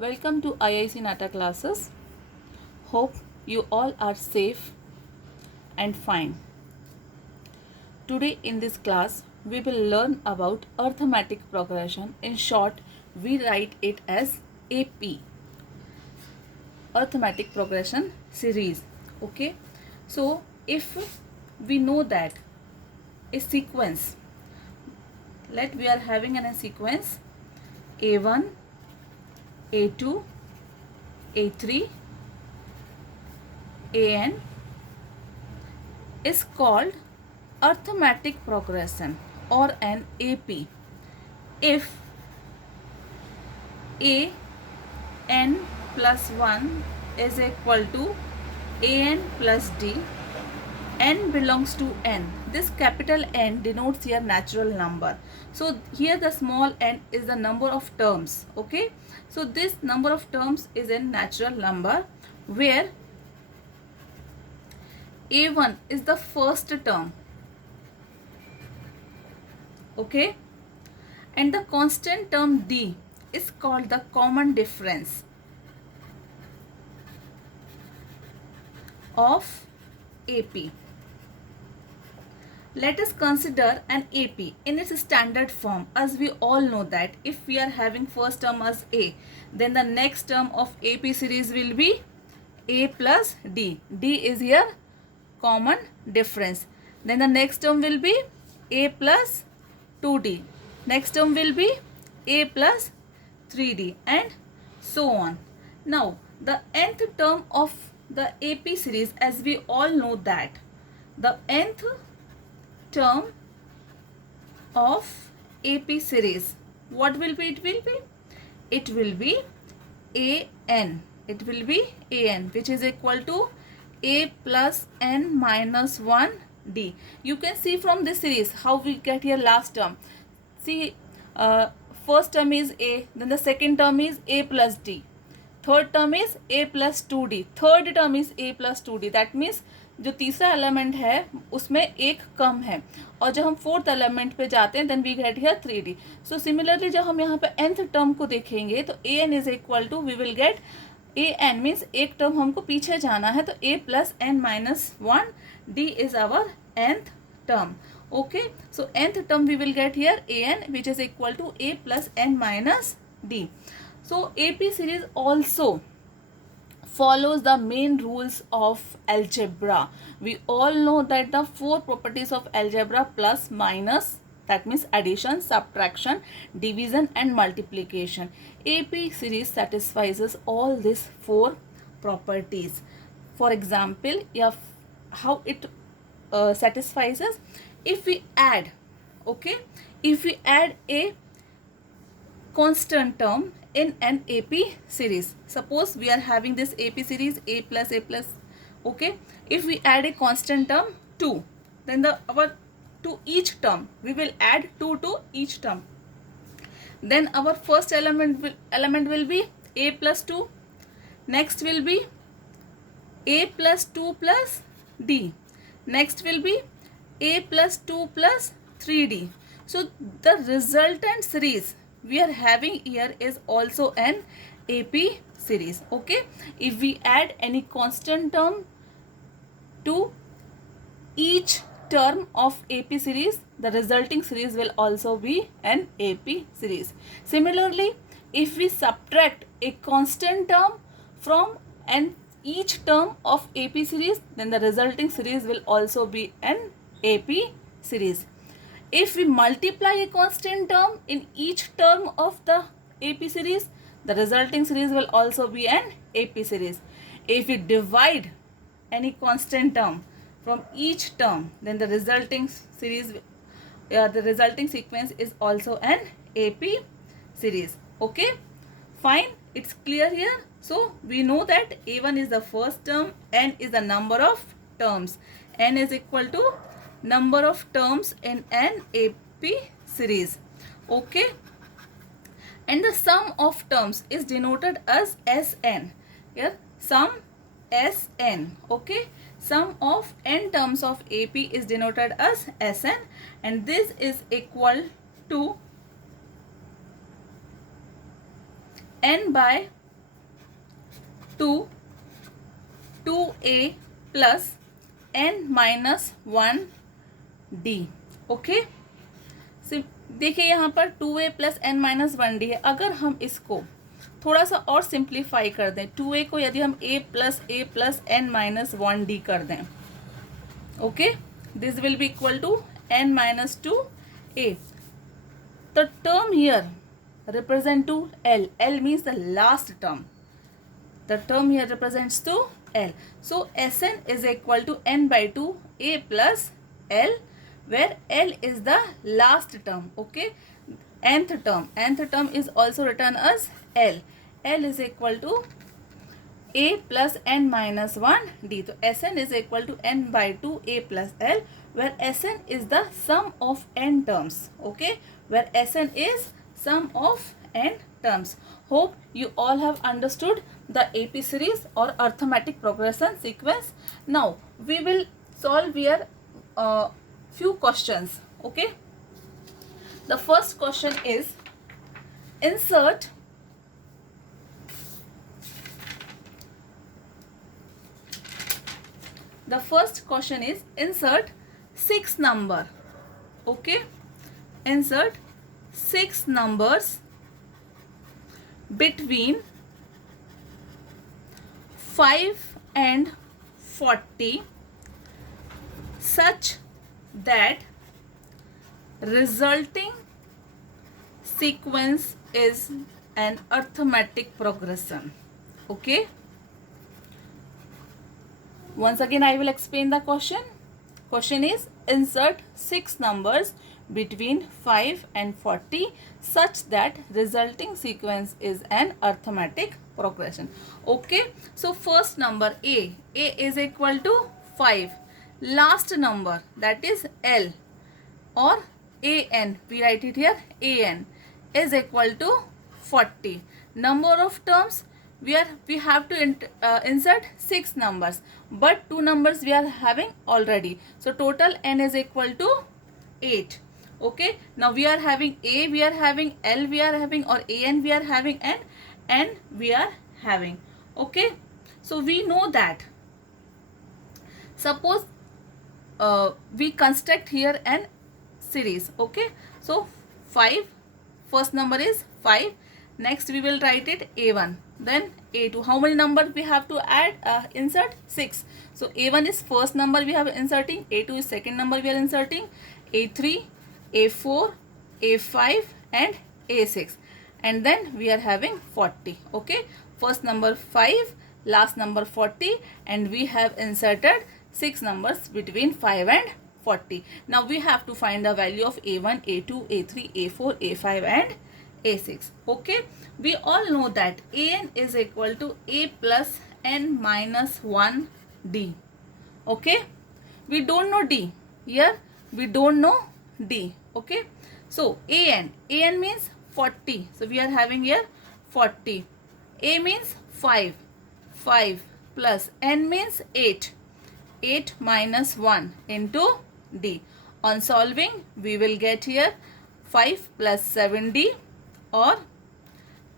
Welcome to IIC Nata classes. Hope you all are safe and fine. Today in this class we will learn about arithmetic progression. In short, we write it as AP, arithmetic progression series. Okay, so if we know that a sequence, we are having a sequence A1, A2, A3, AN is called arithmetic progression or an AP if AN plus 1 is equal to AN plus D, n belongs to n. This capital N denotes here natural number. So here the small n is the number of terms. Okay, so this number of terms is a natural number where A1 is the first term. Okay, and the constant term D is called the common difference of AP. Let us consider an AP in its standard form. As we all know that if we are having first term as A, then the next term of AP series will be A plus D. D is here common difference. Then the next term will be A plus 2D. Next term will be A plus 3D and so on. Now the nth term of the AP series, as we all know that the nth term of AP series, what will be? It will be AN. It will be AN, which is equal to A plus N minus 1 D. You can see from this series how we get here last term. See, first term is A, then the second term is A plus D. Third term is A plus 2D. Third term is A plus 2D. That means जो तीसरा element है उसमें एक कम है और जब हम fourth element पे जाते हैं then we get here 3D. So similarly जब हम यहाँ पे nth टर्म को देखेंगे तो an is equal to we will get an means एक टर्म हमको पीछे जाना है तो a plus n minus 1 d is our nth term. Okay, so nth term we will get here an, which is equal to a plus n minus d. So AP series also follows the main rules of algebra. We all know that the four properties of algebra: plus, minus, that means addition, subtraction, division and multiplication. AP series satisfies all these four properties. For example, how it satisfies us, if we add, okay, if we add a constant term in an AP series, suppose we are having this AP series a plus, okay, if we add a constant term 2, then to each term we will add 2 to each term. Then our first element will be a plus 2, next will be a plus 2 plus d, next will be a plus 2 plus 3d. So the resultant series we are having here is also an AP series. Okay, if we add any constant term to each term of AP series, the resulting series will also be an AP series. Similarly, if we subtract a constant term from each term of AP series, then the resulting series will also be an AP series. If we multiply a constant term in each term of the AP series, the resulting series will also be an AP series. If we divide any constant term from each term, then the resulting series, the resulting sequence is also an AP series. Okay, fine, it's clear here. So we know that A1 is the first term, n is the number of terms. N is equal to number of terms in an AP series. Okay, and the sum of terms is denoted as Sn. Here sum Sn. Okay, sum of n terms of AP is denoted as Sn, and this is equal to n by to 2a plus n minus 1d. Okay, देखिए यहाँ पर 2a plus n minus 1d है. अगर हम इसको थोड़ा सा और सिंप्लीफाई कर दें, 2a को यदि हम a plus n minus 1d कर दें, okay, this will be equal to n minus 2a. The term here represent to L. L means the last term. The term here represents to L. So Sn is equal to n by 2 a plus L, where L is the last term. Okay, nth term. Nth term is also written as L. L is equal to a plus n minus 1 d. So Sn is equal to n by 2 a plus L, where Sn is the sum of n terms. Okay, where Sn is sum of n terms. Hope you all have understood the AP series or arithmetic progression sequence. Now we will solve here few questions. Okay, the first question is insert the first question is insert 6 number. Okay, insert 6 numbers between 5 and 40 such that resulting sequence is an arithmetic progression. Okay, once again I will explain the question. Question is insert 6 numbers between 5 and 40 such that resulting sequence is an arithmetic progression. Okay, so first number a is equal to 5. Last number, that is L or an, we write it here, an is equal to 40. Number of terms, we have to insert 6 numbers, but 2 numbers we are having already. So total n is equal to 8. Okay, now we are having a, we are having L, we are having, or an we are having, and n we are having. Okay, so we know that suppose we construct here an series. Okay, so 5, first number is 5, next we will write it a1, then a2. How many numbers we have to add, insert? 6. So a1 is first number we have inserting, a2 is second number we are inserting, a3, a4, a5 and a6, and then we are having 40. Okay, first number 5, last number 40, and we have inserted 6 numbers between 5 and 40. Now we have to find the value of a1, a2, a3, a4, a5 and a6. Okay, we all know that an is equal to a plus n minus 1 d. Okay, we don't know d here, we don't know d. Okay, so an means 40, so we are having here 40. A means 5 plus n means 8 minus 1 into d. On solving we will get here 5 plus 7d, or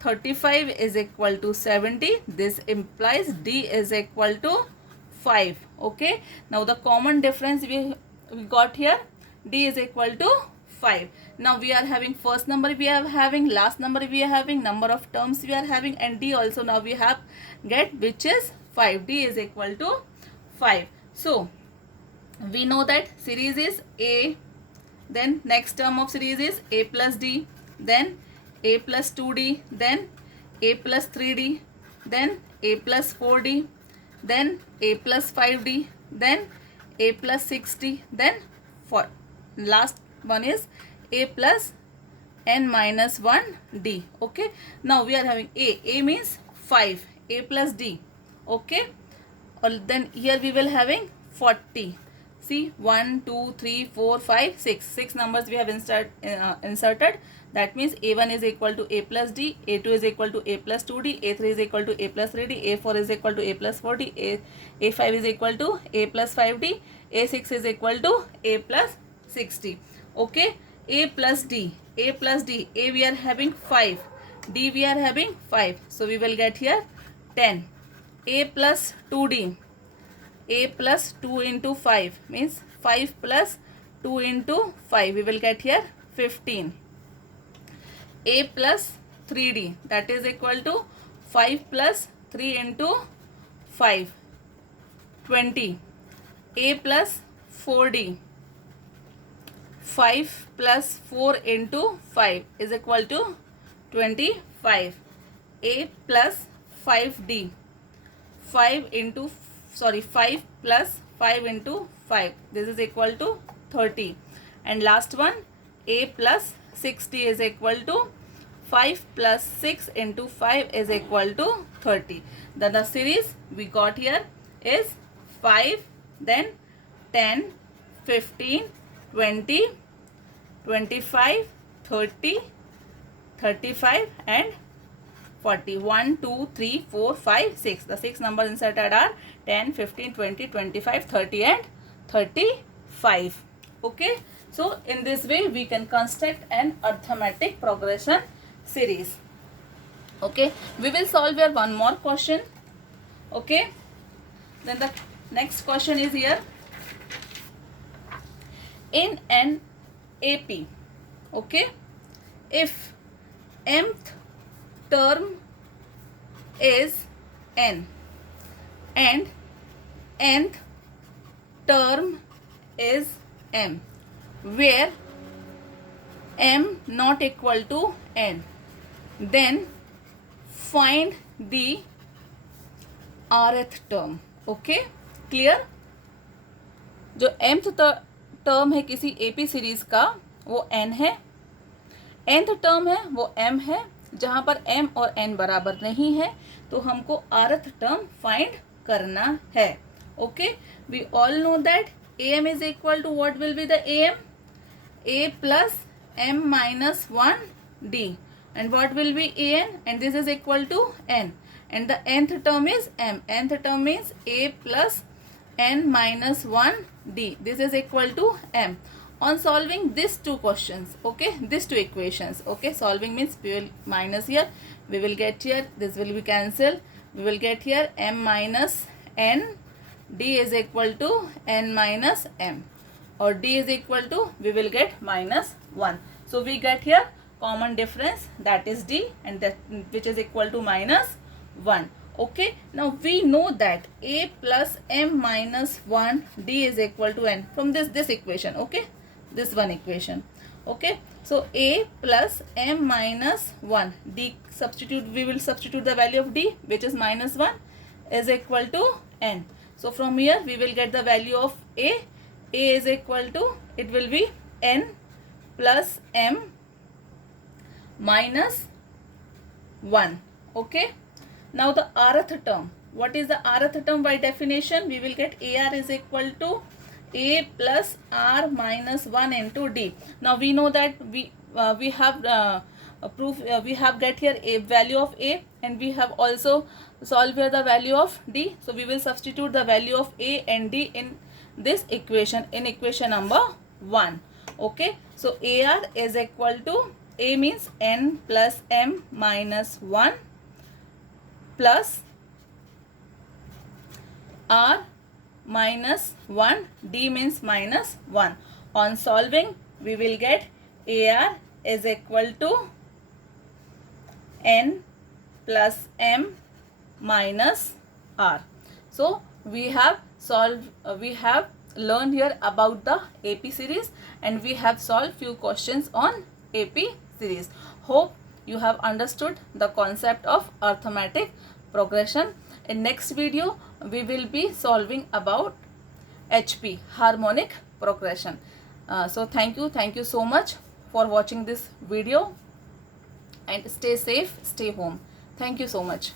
35 is equal to 70. This implies d is equal to 5. Okay, now the common difference we got here, d is equal to 5. Now we are having first number we are having, last number we are having, number of terms we are having, and d also now we have get, which is 5. D is equal to 5. So we know that series is a, then next term of series is a plus d, then a plus 2d, then a plus 3d, then a plus 4d, then a plus 5d, then a plus 6d, then for last one is a plus n minus 1d. Okay, now we are having a means 5, a plus d. Okay, or then here we will having 40. See, 1 2 3 4 5 6 numbers we have inserted. That means a1 is equal to a plus d, a2 is equal to a plus 2d, a3 is equal to a plus 3d, a4 is equal to a plus 4d, a5 is equal to a plus 5d, a6 is equal to a plus 6d. Okay, a plus d, a we are having 5, d we are having 5, so we will get here 10. a plus 2d, a plus 2 into 5 means 5 plus 2 into 5, we will get here 15. A plus 3d, that is equal to 5 plus 3 into 5, 20. A plus 4d, 5 plus 4 into 5 is equal to 25. A plus 5d, 5 plus 5 into 5, this is equal to 30. And last one, a plus 6d is equal to 5 plus 6 into 5 is equal to 30. Then the series we got here is 5, then 10, 15, 20, 25, 30, 35 and 40. 1, 2, 3, 4, 5, 6. The 6 numbers inserted are 10, 15, 20, 25, 30 and 35. Okay. So in this way we can construct an arithmetic progression series. Okay. We will solve here one more question. Okay. Then the next question is here. In an AP, okay, if mth term is n and nth term is m, where m not equal to n, then find the rth term. Okay, clear? जो mth term है किसी AP series का वो n है, nth term है वो m है, जहां पर m और n बराबर नहीं है तो हमको rth टर्म फाइंड करना है. Okay, we all know that am is equal to what will be the am? a plus m minus 1d, and what will be an? And this is equal to n, and the nth term is m. Nth term means a plus n minus 1d. This is equal to m. On solving these two questions, okay, these two equations, okay, solving means we will minus here, we will get here, this will be cancelled, we will get here m minus n, d is equal to n minus m, or d is equal to, we will get minus 1. So we get here common difference, that is d, and that which is equal to minus 1. Okay, now we know that a plus m minus 1 d is equal to n from this equation. Okay, this one equation. Okay, so a plus m minus 1 d, substitute, we will substitute the value of d, which is minus 1, is equal to n. So from here we will get the value of a is equal to, it will be n plus m minus 1. Okay, now the rth term, what is the rth term? By definition we will get ar is equal to a plus r minus 1 into d. Now we know that we have proof, we have get here a value of a, and we have also solved here the value of d. So we will substitute the value of a and d in this equation, in equation number 1. Okay, so ar is equal to, a means n plus m minus 1 plus r minus 1, d means minus 1. On solving we will get ar is equal to n plus m minus r. So we have solved, we have learned here about the AP series, and we have solved few questions on AP series. Hope you have understood the concept of arithmetic progression. In next video we will be solving about HP, harmonic progression. So thank you so much for watching this video, and stay safe, stay home. Thank you so much.